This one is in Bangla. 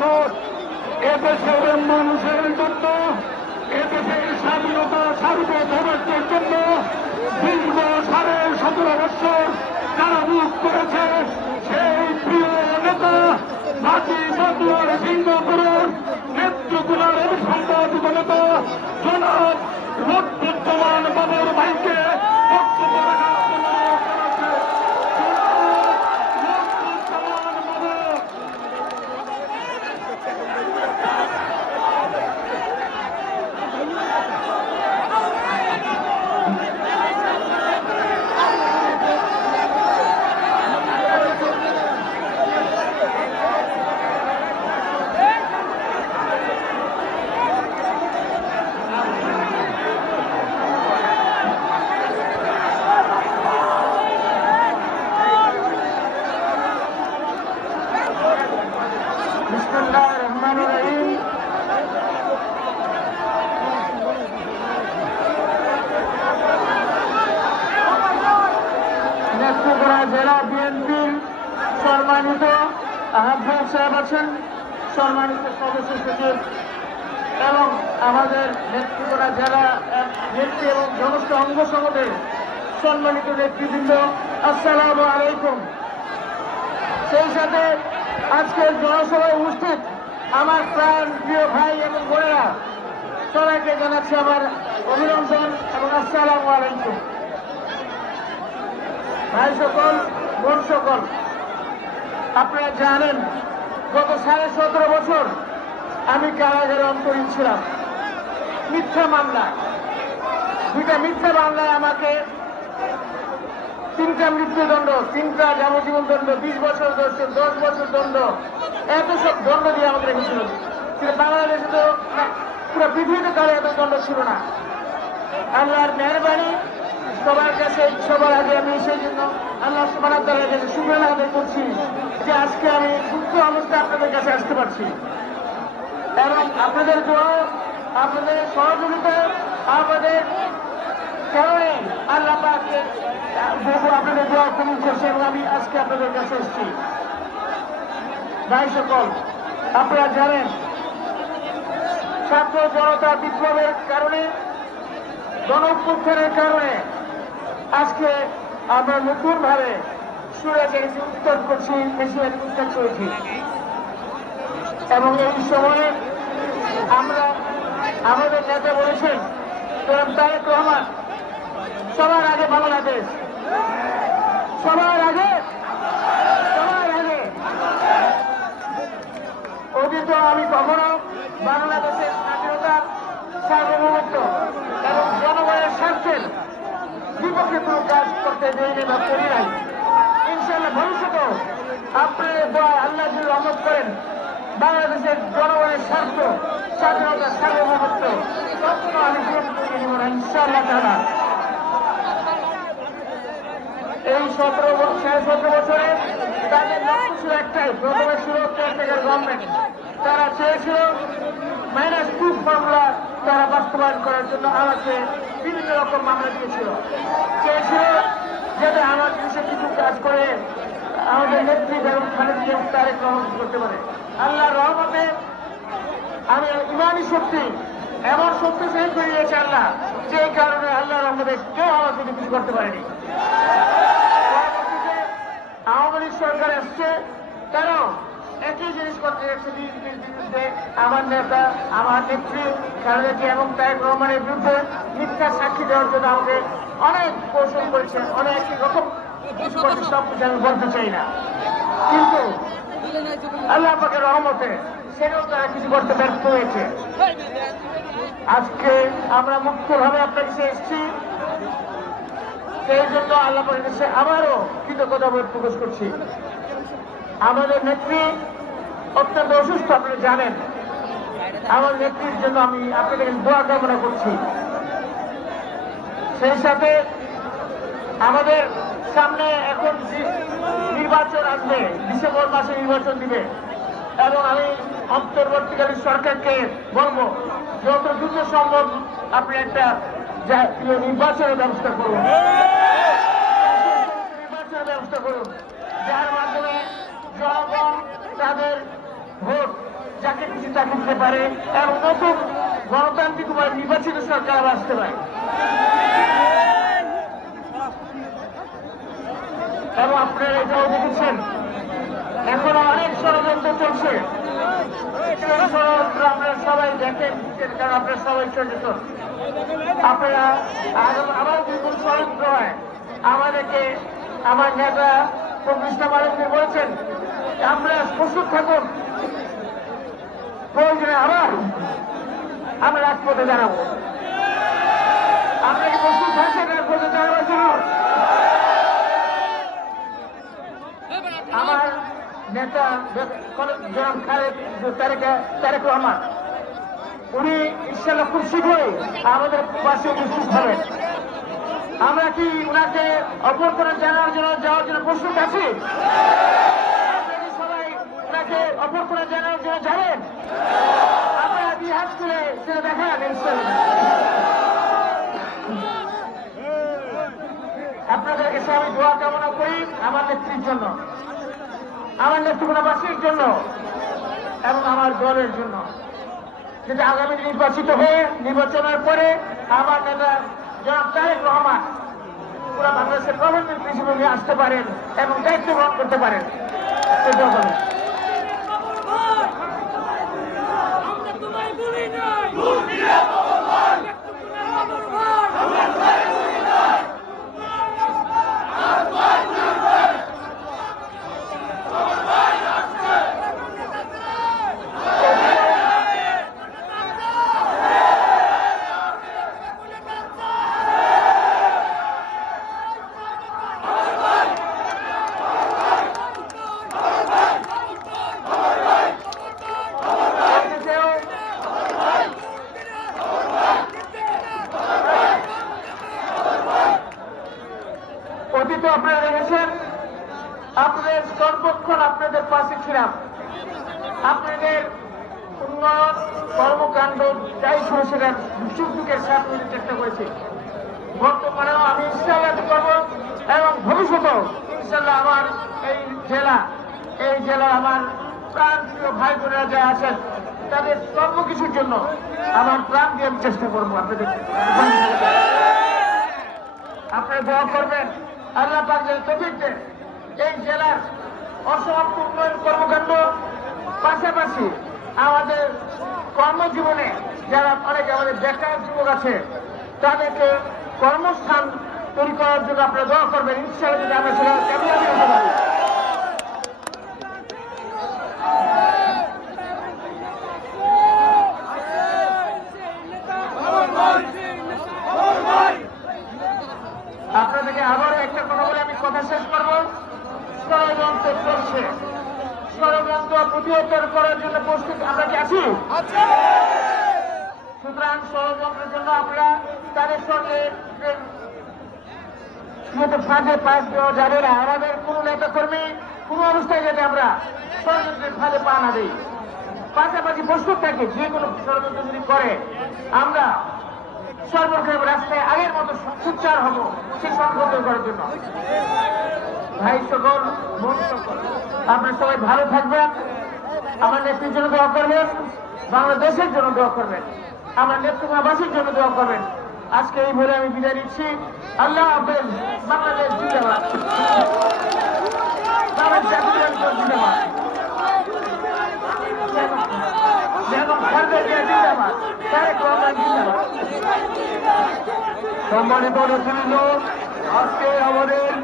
বছর এদেশের মানুষের জন্য, এদেশের স্বাধীনতা সার্বভৌমত্বের জন্য দীর্ঘ সাড়ে সতেরো বছর যারা মুখ করেছে, সেই প্রিয় নেতা মাটি মতুয়ার সিংহপুরের নেতৃত্বের সম্পাদিত নেতা জনাব রোদ্দুজ্জামান নেত্রকোনা জেলা বিএনপির সম্মানিত আহ্বায়ক সাহেব আছেন, সম্মানিত সদস্য সচিব এবং আমাদের নেত্রকোনা জেলা নেত্রী এবং জনস্থ অঙ্গ সংগঠনের সম্মানিত নেতৃবৃন্দ, আসসালামু আলাইকুম। সেই সাথে আজকের জনসভায় উপস্থিত আমার প্রাণ প্রিয় ভাই এবং বোনেরা, সবাইকে জানাচ্ছি আমার অভিনন্দন এবং আসসালাম আলাইকুম। ভাই সকল, বোন সকল, আপনারা জানেন, গত সাড়ে সতেরো বছর আমি কারাগারে অন্তরীণ ছিলাম। মিথ্যা মামলা। দুইটা মিথ্যা মামলায় আমাকে তিনটা মৃত্যুদণ্ড, তিনটা যাবজ্জীবন দণ্ড, বিশ বছর দশ দশ বছর দণ্ড, এত সব দণ্ড দিয়ে আমাকে রেখেছিল। কিন্তু বাংলাদেশে তো পুরো পৃথিবীতে কারও এত দণ্ড ছিল না। আল্লাহর মেহরবানি সবার কাছে, সবার আগে আমি সেই জন্য আল্লাহ সবার তালার কাছে শুক্রানা আদায় করছি যে আজকে আমি সুস্থ অবস্থায় আপনাদের কাছে আসতে পারছি। এবং আপনাদের দোয়া, আপনাদের সহযোগিতা, আপনাদের কারণে আল্লাহ বহু আপনাদের দোয়া কবুল করছে এবং আমি আজকে আপনাদের কাছে এসেছি। ভাই সকল, আপনারা জানেন, ছাত্র জনতা বিপ্লবের কারণে, গণঅভ্যুত্থানের কারণে আজকে আমরা নতুন ভাবে সুরাজের উত্তর করছি মেশিনের উত্তর করেছি এবং এই সময়ে আমরা আমাদের নেতা বলেছেন তারেক রহমান সবার আগে বাংলাদেশ সবার আগে সবার আগে অতীত আমি কখনো বাংলাদেশের স্বাধীনতা সার্বভৌমত্ব এবং জনগণের স্বার্থের বিপক্ষে কোনো করতে দেয়নি বা করি নাই ইনশাল্লাহ ভবিষ্যতেও আপনার দোয়া আল্লাহ যদি রহমত করেন। বাংলাদেশের জনগণের স্বার্থ, স্বাধীনতা, সার্বভৌমত্ব কখনো আমি পূরণ করে নেব না ইনশাল্লাহ তারা এই সতেরো সাড়ে সতেরো বছরে তাদের লক্ষ্য ছিল একটাই, প্রথমে গভর্নমেন্ট তারা চেয়েছিল মাইনাস টু ফর্মুলা তারা বাস্তবায়ন করার জন্য আমাকে বিভিন্ন রকম মামলা দিয়েছিল। চেয়েছিল যাতে আমার দেশে কিছু কাজ করে, আমাদের নেত্রী বেগম খালেদা তারে গ্রহণ করতে পারে। আল্লাহ রহমতে আমি ইমানি শক্তি, এমন শক্তিশালী করে গেছে আল্লাহ, যে কারণে আল্লাহ রহমতে কেউ আমার জন্য কিছু করতে পারেনি। আওয়ামী লীগ সরকার এসছে। তারাও একই জিনিস করতে যাচ্ছে বিএনপির বিরুদ্ধে আমার নেতা, আমার নেত্রী খালেদা জিয়া এবং তারেক রহমানের বিরুদ্ধে মিথ্যা সাক্ষী দেওয়ার জন্য আমাকে অনেক কৌশল করেছেন, অনেক রকম সব কিছু আমি বলতে চাই না। কিন্তু আল্লাহ পাকের রহমতে সেটাও তারা কিছু করতে ব্যর্থ হয়েছে। আজকে আমরা মুক্তভাবে আপনার কাছে এসেছি। সেই জন্য আল্লাহ পাকের কাছে আবারও কৃতজ্ঞতা প্রকাশ করছি। আমাদের নেত্রী অত্যন্ত অসুস্থ, আপনারা জানেন। আমার নেত্রীর জন্য আমি আপনাদের দোয়া কামনা করছি। সেই সাথে আমাদের সামনে এখন নির্বাচন আসবে, ডিসেম্বর মাসে নির্বাচন দিবে, এবং আমি অন্তর্বর্তীকালীন সরকারকে বলব, যত দ্রুত সম্ভব আপনি একটা নির্বাচনের ব্যবস্থা করুন। নির্বাচনের ব্যবস্থা করুন। যার মাধ্যমে তাদের ভোট একটি চাকরি দিতে পারে এবং নতুন গণতান্ত্রিক উপায় নির্বাচিত সরকার আসতে পারে। এবং আপনারা এটাও দেখেছেন, এখনও অনেক ষড়যন্ত্র চলছে। ষড়যন্ত্র আপনারা সবাই দেখেন, কারণ আপনারা সবাই সচেতন। আপনারা আবার কোনো ষড়যন্ত্র হয়। আমাদেরকে, আমার নেতা কৃষ্ণ মালিকদের বলেছেন আমরা প্রস্তুত থাকুন। প্রয়োজনে আবার আমরা রাজপথে জানাব আপনারা কি প্রস্তুত থাকছেন রাজপথে দাঁড়াবার জন্য? আমার নেতা জনাব খালেদ তারেক রহমান, উনি ইনশাল্লাহ খুব শীঘ্রই আমাদের পাশে উপস্থিত হবেন। আমরা কি উনাকে অভ্যর্থনা জানার জন্য যাওয়ার জন্য প্রস্তুত আছি? আপনারা উনাকে অভ্যর্থনা জানার যাবেন আপনারা দুই হাত তুলে সেটা দেখান আপনাদের কাছে আমি দোয়া কামনা করি আমার নেত্রীর জন্য, আমার নেত্রকোনাবাসীর জন্য এবং আমার দলের জন্য। যদি আগামী নির্বাচিত হয়ে নির্বাচনের পরে আমার নেতা জনাব তারেক রহমান পুরো বাংলাদেশের প্রধানমন্ত্রী হিসেবে আসতে পারেন এবং দায়িত্ব গ্রহণ করতে পারেন সেটা হবে আমরা তোমায় বলি নাই তোমার ভাই অতীতেও আপনারা দেখেছেন? আপনাদের সর্বক্ষণ আপনাদের পাশে ছিলাম। আপনাদের উন্নয়ন কর্মকাণ্ড যাই ছিল সেটা সুখ দুঃখের সাথে চেষ্টা করেছি। বর্তমানেও আমি ইনশাল্লাহ করব এবং ভবিষ্যতেও ইনশাল্লাহ আমার এই জেলা এই জেলা আমার প্রাণ প্রিয় ভাই বোনেরা যা আছেন, তাদের সর্বকিছুর জন্য আমার প্রাণ দিয়ে আমি চেষ্টা করব। আপনাদের আপনারা দোয়া করবেন। আল্লাহ পাকের তফিক দেন। এই জেলার অসমাপ্ত উন্নয়ন কর্মকাণ্ড পাশাপাশি আমাদের কর্মজীবনে যারা অনেক আমাদের বেকার যুবক আছে, তাদেরকে কর্মস্থান তৈরি করার জন্য আপনারা দোয়া করবেন। ইনশাআল্লাহ যদি আমরা সেটা কেমন হতে পারি আপনাদেরকে আবারও একটা কথা বলে আমি কথা শেষ করব ষড়যন্ত্র চলছে ষড়যন্ত্র প্রতিহত করার জন্য প্রস্তুত আমরা কি আছি সুতরাং ষড়যন্ত্রের জন্য আমরা তাদের সঙ্গে ফাঁদে পাস দেওয়া যাবে না। আমাদের কোনো নেতা কর্মী কোনো অবস্থায় যাতে আমরা ষড়যন্ত্রের ফাঁদে পা না দিই। পাশাপাশি প্রস্তুত থাকি যে কোনো ষড়যন্ত্র যদি করে, আমরা সর্বক্ষণ রাস্তায় আগের মতো সুচার হব সেই সংগত করার জন্য। ভাই সকল, আপনারা সবাই ভালো থাকবেন। আমার নেত্রীর জন্য দোয়া করবেন, বাংলাদেশের জন্য দোয়া করবেন। আমার নেত্রকোনাবাসীর জন্য দোয়া করবেন। আজকে এই বলে আমি বিদায় নিচ্ছি। আল্লাহ হাফেজ। বাংলাদেশ জিন্দাবাদ। সম্মানিত আজকে আমাদের